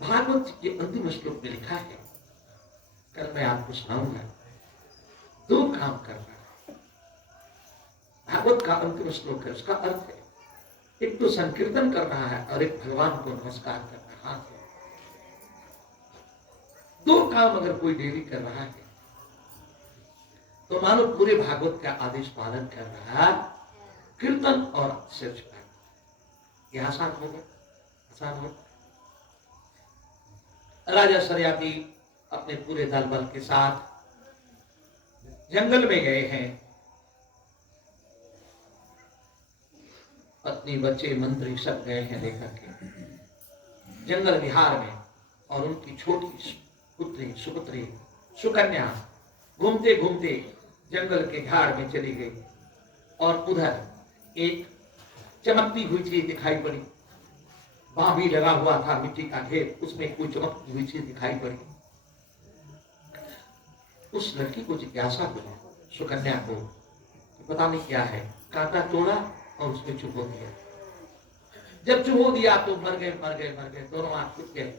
भागवत के अंतिम श्लोक में लिखा है, कल मैं आपको सुनाऊंगा। दो काम करना है। भागवत का अंतिम श्लोक है, उसका अर्थ है एक तो संकीर्तन कर रहा है और एक भगवान को नमस्कार कर रहा है। दो काम अगर कोई डेली कर रहा है तो मानो पूरे भागवत का आदेश पालन कर रहा, कीर्तन और सिर झुकाना। यह आसान हो गया, आसान हो। राजा सरियाती अपने पूरे दल बल के साथ जंगल में गए हैं। पत्नी बच्चे मंत्री सब गए हैं लेकर के जंगल विहार में, और उनकी छोटी पुत्री सुपुत्री सुकन्या घूमते घूमते जंगल के झाड़ में चली गई, और उधर एक चमकती हुई चीज दिखाई पड़ी। वहां भी लगा हुआ था मिट्टी का ढेर, उसमें कोई चमकती हुई चीज दिखाई पड़ी। उस लड़की को जिज्ञासा हुई सुकन्या को, पता नहीं क्या है। कांटा तोड़ा और उसमें चुप हो दिया। जब चुप हो दिया तो मर गए मर गए मर गए, दोनों आंख फूट गए।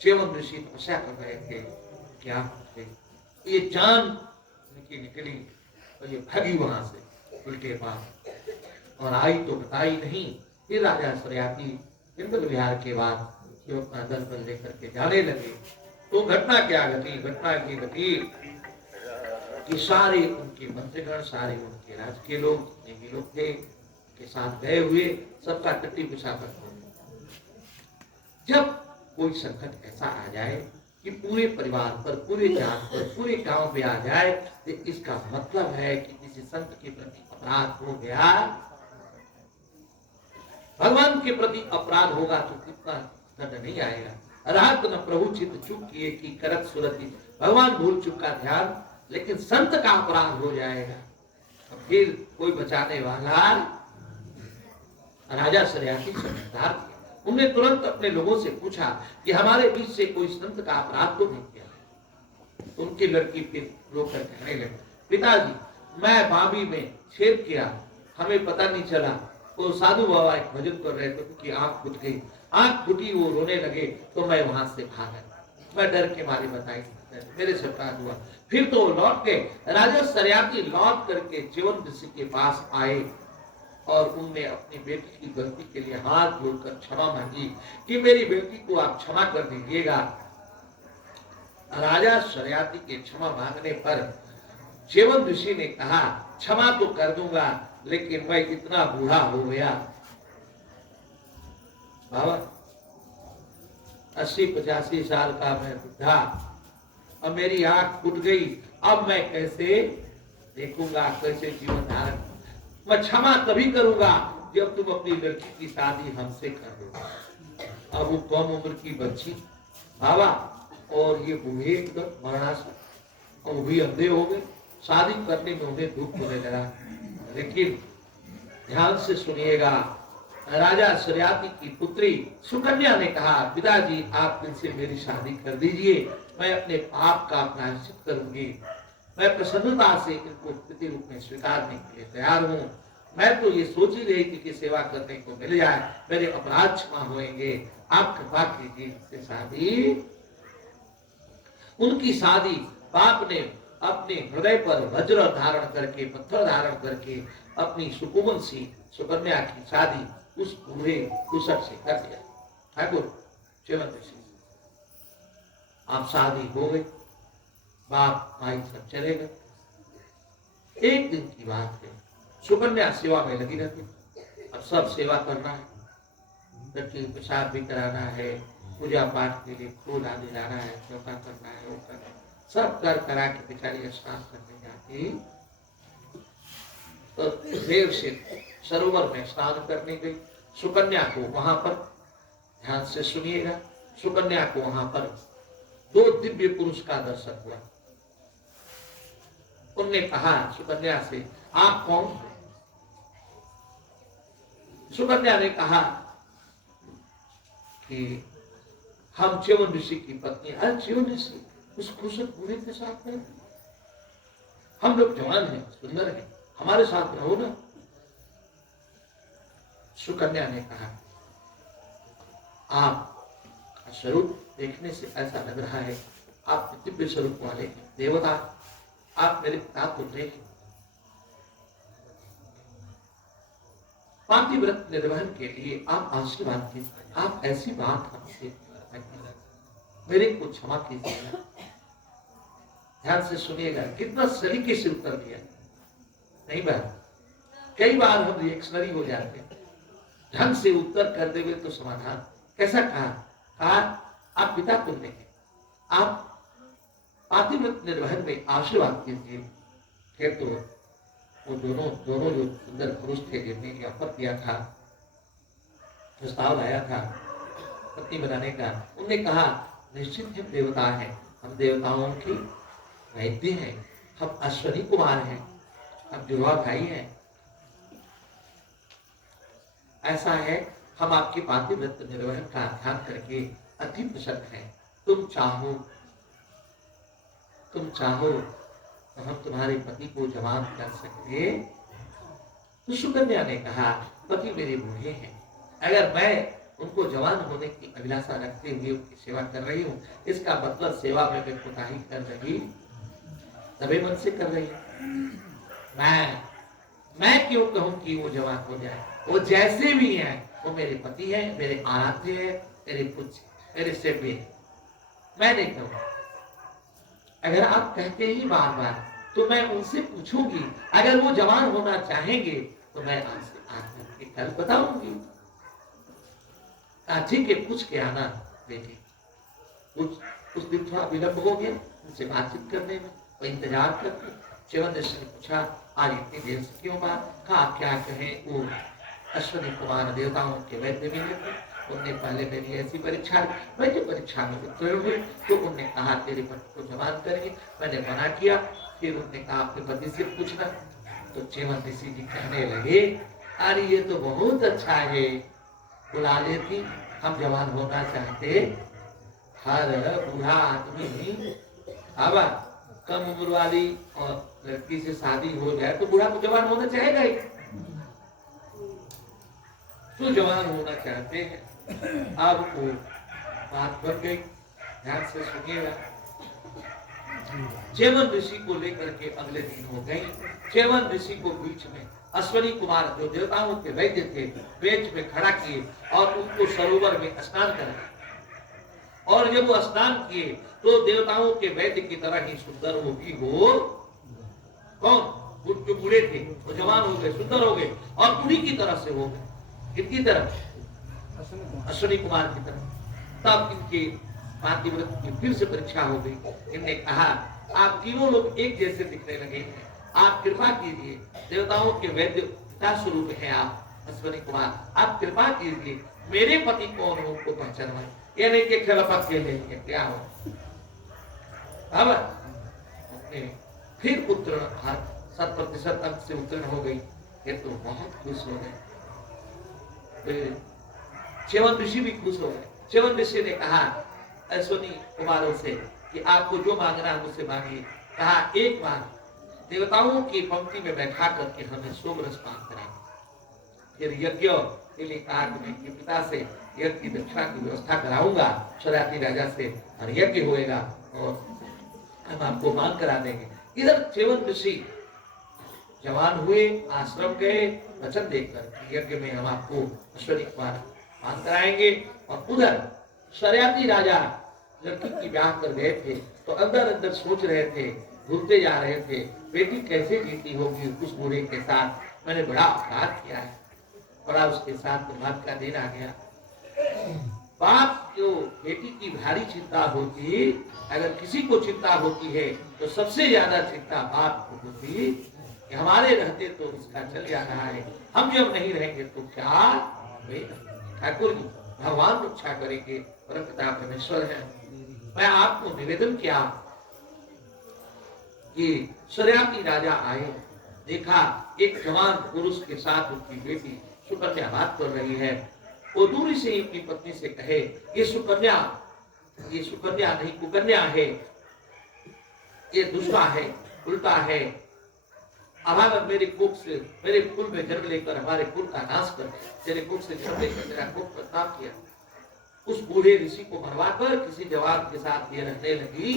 च्यवन ऋषि तपस्या कर रहे थे, क्या ये जान निकली और ये भागी वहां से उल्टे पास, और आई तो बताई नहीं। फिर राजा सरियाती जंगल विहार के बाद जो अपना दल बल लेकर के जाने लगे, तो घटना क्या घटी? घटना की घटी कि सारे उनके मंत्रीगण, सारे उनके राज्य के लोग, जितने भी लोग थे के साथ गए हुए, सबका टट्टी पिछाकर हो। जब कोई संकट ऐसा आ जाए कि पूरे परिवार पर, पूरे जात पर, पूरे गांव पे आ जाए, तो इसका मतलब है कि किसी संत के प्रति अपराध हो गया। भगवान के प्रति अपराध होगा तो कितना दंड नहीं आएगा। रात न प्रभु चित्त चूक किए कि करत सुरति, भगवान भूल चुका ध्यान, लेकिन संत का अपराध हो जाएगा तो फिर कोई बचाने वाला। राजा सरियाती समझदार थे, उन्होंने तुरंत अपने लोगों से पूछा कि हमारे बीच से कोई संत का अपराध तो नहीं किया। उनकी लड़की फिर रोकर कहने लगी, पिताजी मैं भाभी में छेद किया, हमें पता नहीं चला। तो साधु बाबा एक भजन कर रहे थे, उनकी आंख फूट गई, आंख फूटी, वो रोने लगे, तो मैं वहां से भागा। मैं डर के मारे बताई, मेरे से अपराध हुआ। फिर तो लौट के राजा सरियाती लौट करके च्यवन ऋषि के पास आए और उनने अपनी बेटी की गलती के लिए हाथ जोड़कर क्षमा मांगी कि मेरी बेटी को आप क्षमा कर दीजिएगा। राजा सरियाती के क्षमा मांगने पर च्यवन ऋषि ने कहा, क्षमा तो कर दूंगा, लेकिन मैं इतना बूढ़ा हो गया बाबा, 80-85 साल का मैं बुढ़ा, अब मेरी आंख फूट गई, अब मैं कैसे देखूंगा, कैसे जीवन धारण। मैं क्षमा तभी करूंगा जब तुम अपनी लड़की की शादी हमसे कर दो। अब वो कम उम्र की बच्ची बाबा, और ये बूढ़े एकदम मरणासन, और वो भी अंधे हो गए। शादी करने में उन्हें दुख होने लगा। लेकिन ध्यान से सुनिएगा, राजा सरियाती की पुत्री सुकन्या ने कहा, पिताजी आप इनसे मेरी शादी कर दीजिए, मैं अपने पाप का प्रायश्चित करूंगी। मैं प्रसन्नता से इनको पति रूप में स्वीकारने के लिए तैयार हूँ। मैं तो ये सोच ही रही थी कि सेवा करने को मिल जाए, मेरे अपराध क्षमा होंगे, आप कृपा कीजिए इससे शादी। उनकी शादी बाप ने अपने हृदय पर वज्र धारण करके, पत्थर धारण करके अपनी सुकुमन सी सुकन्या की शादी उस बूढ़े कुशल से कर दिया। ठाकुर च्यवन ऋषि, आप शादी हो गई, बाप माई सब चले गए। एक दिन की बात है, सुकन्या सेवा में लगी रहती, अब सब सेवा करना है, लड़की पेशाब भी कराना है, पूजा पाठ के लिए फूल आदि लाना है, चौका करना है, वो करना है, सब कर करा के बेचारी स्नान करने जाती तो देव से सरोवर में स्नान करने गई। सुकन्या को वहां पर, ध्यान से सुनिएगा, सुकन्या को वहां पर दो दिव्य पुरुष का दर्शन हुआ। उनने कहा सुकन्या से, आप कौन हो? सुकन्या ने कहा कि हम च्यवन ऋषि की पत्नी। अरे च्यवन ऋषि उस कुशल बूढ़े के साथ में, हम लोग जवान हैं, सुंदर हैं, हमारे साथ रहो ना। सुकन्या ने कहा, आप स्वरूप देखने से ऐसा लग रहा है आप दिव्य स्वरूप वाले देवता, आप मेरे पिता पुत्र हैं। पातिव्रत निर्वहन के लिए आप आशीर्वाद कीजिए, आप ऐसी बात हमसे मेरे को क्षमा कीजिए। ध्यान से सुनिएगा, कितना सलीके से उत्तर दिया। नहीं बात, कई बार हम रिएक्शनरी हो जाते हैं, ढंग से उत्तर कर देंगे तो समाधान। कैसा कहा आप पिता पुत्र हैं, आप पातिव्रत निर्वहन में आशीर्वाद कीजिए। फिर तो वो दोनों जो सुंदर पुरुष थे जिन्हें ऑफर किया था, प्रस्ताव लाया था पत्नी बनाने का, उन्होंने कहा निश्चित हम देवता हैं, हम देवताओं की वैद्य हैं, हम अश्वनी कुमार हैं, हम जुड़वा भाई हैं। ऐसा है, हम आपके पातिव्रत निर्वहन का ध्यान करके अति प्रसन्न हैं। तुम चाहो तो हम तुम्हारे पति को जवान कर सकते। तो सुकन्या ने कहा पति मेरे बूढ़े हैं, अगर मैं उनको जवान होने की अभिलाषा रखते हुए उनकी सेवा कर रही हूँ, इसका मतलब सेवा में मैं कोताही कर रही, दबे मन से कर रही हूँ। मैं क्यों कहूं कि वो जवान हो जाए? वो जैसे भी हैं, वो मेरे पति हैं, मेरे आराध्य हैं, मेरे पुत्र, मेरे सेव्य हैं। मैं नहीं कहूँ। अगर आप कहते ही बार बार तो मैं उनसे पूछूंगी, अगर वो जवान होना चाहेंगे तो मैं आपसे कल बताऊंगी। ठीक है, पूछ के आना बेटी। उस दिन थोड़ा विलंब हो गया उनसे बातचीत करने में, वो इंतजार करते। च्यवन ऋषि ने पूछा आज इतनी देर से क्यों बात? कहा क्या कहें, वो अश्वनी कुमार देवताओं के वैद्य मिले थे, उनने पहले मेरी ऐसी परीक्षा, मैं जो परीक्षा में उत्तीर्ण हुई तो उनने कहा तेरे पति को जवान करेंगे। मैंने मना किया, फिर उनने कहा अपने पति से पूछना। तो च्यवन ऋषि जी कहने लगे अरे ये तो बहुत अच्छा है, बुला लेती, हम जवान होना चाहते। हर बूढ़ा आदमी अब कम उम्र वाली और लड़की से शादी हो जाए तो बूढ़ा को जवान होना चाहेगा ही, तो जवान होना चाहते हैं। अब वो बात बन गई, ध्यान से सुनिएगा। च्यवन ऋषि को लेकर के अगले दिन हो गई। च्यवन ऋषि को बीच में अश्वनी कुमार जो देवताओं के वैद्य थे बीच में खड़ा किए और उनको सरोवर में स्नान कराया। और जब वो स्नान किए तो देवताओं के वैद्य की तरह ही सुंदर वो भी हो। कौन? जो बूढ़े थे वो जवान हो गए, सुंदर हो गए, और बूढ़ी की तरह से हो गए। किसकी तरह? अश्वनी कुमार की तरह। तब इनके पातिव्रत की फिर से परीक्षा हो गई। इनने कहा आप तीनों लोग एक जैसे दिखने लगे हैं, आप कृपा कीजिए, देवताओं के वैद्य पिता स्वरूप हैं आप अश्वनी कुमार, आप कृपा कीजिए मेरे पति कौन हो उनको पहचानवाए। ये नहीं कि खिलाफत के लिए क्या हो। अब फिर उत्तीर्ण 100% अंक से उत्तीर्ण हो गई। ये तो बहुत खुश हो गए। च्यवन ऋषि भी खुश हो गए। च्यवन ऋषि ने कहा अश्वनी कुमारों से कि आपको जो मांगना है मुझसे मांगिए। कहा एक बार देवताओं की पंक्ति में बैठा करके हमें सोमरस पान कराएंगे। फिर यज्ञ के लिए कहा कि मैं पिता से यज्ञ की दक्षिणा की व्यवस्था कराऊंगा शराती राजा से, और यज्ञ होएगा और हम आपको मान करा देंगे। इधर च्यवन ऋषि जवान हुए, आश्रम गए, वचन देकर यज्ञ में हम आपको अश्वनी कुमार मान कराएंगे। और उधर शराती राजा लड़की की ब्याह कर गए थे तो अंदर अंदर सोच रहे थे, घूमते जा रहे थे, बेटी कैसे जीती होगी उस बूढ़े के साथ, मैंने बड़ा अपराध किया है, बड़ा उसके साथ बात का दिन आ गया। बाप जो बेटी की भारी चिंता होती, अगर किसी को चिंता होती है तो सबसे ज्यादा चिंता बाप को होती कि हमारे रहते तो उसका चल जा रहा है, हम जब नहीं रहेंगे तो क्या। ठाकुर जी भगवान रक्षा करेंगे, परमपिता परमेश्वर है। मैं आपको निवेदन किया कि शराती राजा आए, देखा एक जवान पुरुष के साथ उसकी बेटी सुकन्या बात कर रही है। वो दूरी से ही अपनी पत्नी से कहे ये सुकन्या नहीं कुकन्या है, ये दूसरा है, उल्टा है, अभागा मेरे कुल से, मेरे कुल में जन्म लेकर हमारे कुल का नाश कर, तेरे कुल से जन्म लेकर मेरा कुल बदनाम किया। उस बूढ़े ऋषि को मरवाकर किसी जवाब के साथ ये रहने लगी,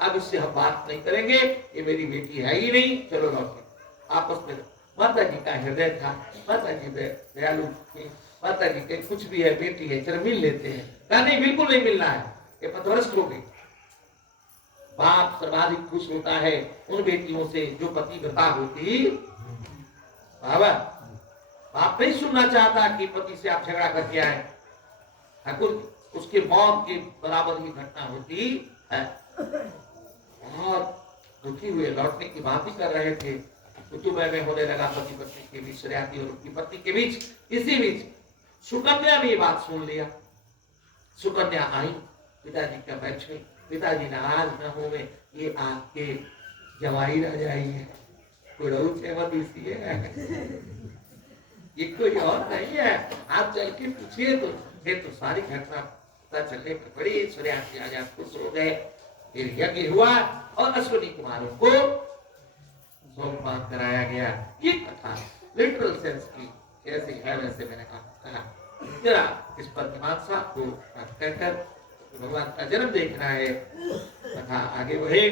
अब इससे हम बात नहीं करेंगे, ये मेरी बेटी है ही नहीं, चलो लौटो। आपस में माता जी का हृदय था, माता जी दयालु थी, माता जी के कुछ भी है, बेटी है, चलो मिल लेते हैं। कहा नहीं, बिल्कुल नहीं मिलना है, ये पथभ्रष्ट हो गई। बाप सर्वाधिक खुश होता है उन बेटियों से जो पतिव्रता होती। बाबा, बाप नहीं सुनना चाहता कि पति से आप झगड़ा करके आए, ठाकुर उसके मौत के बराबर ही घटना होती है। बहुत दुखी हुए, लौटने की बात ही कर रहे थे, कुतुबय में होने लगा पति पत्नी के बीच, श्रेयाती और उनकी पत्नी के बीच। इसी बीच सुकन्या ने ये बात सुन लिया। सुकन्या आई, पिताजी का बैठे, पिताजी नाराज न होवे, ये आपके जवाई रजाई है, ये कोई और नहीं है, आप चल के पूछिए तो। फिर तो सारी घटना पता चलने पर बड़ी सूर्यासी आजाद खुश हो गए। फिर यज्ञ हुआ और अश्विनी कुमारों को सोमपान कराया गया। ये कथा लिटरल सेंस की कैसी है वैसे मैंने कहा, जरा इस पर दिमाग साहब को कहकर भगवान का जन्म देखना है, कथा आगे बढ़े।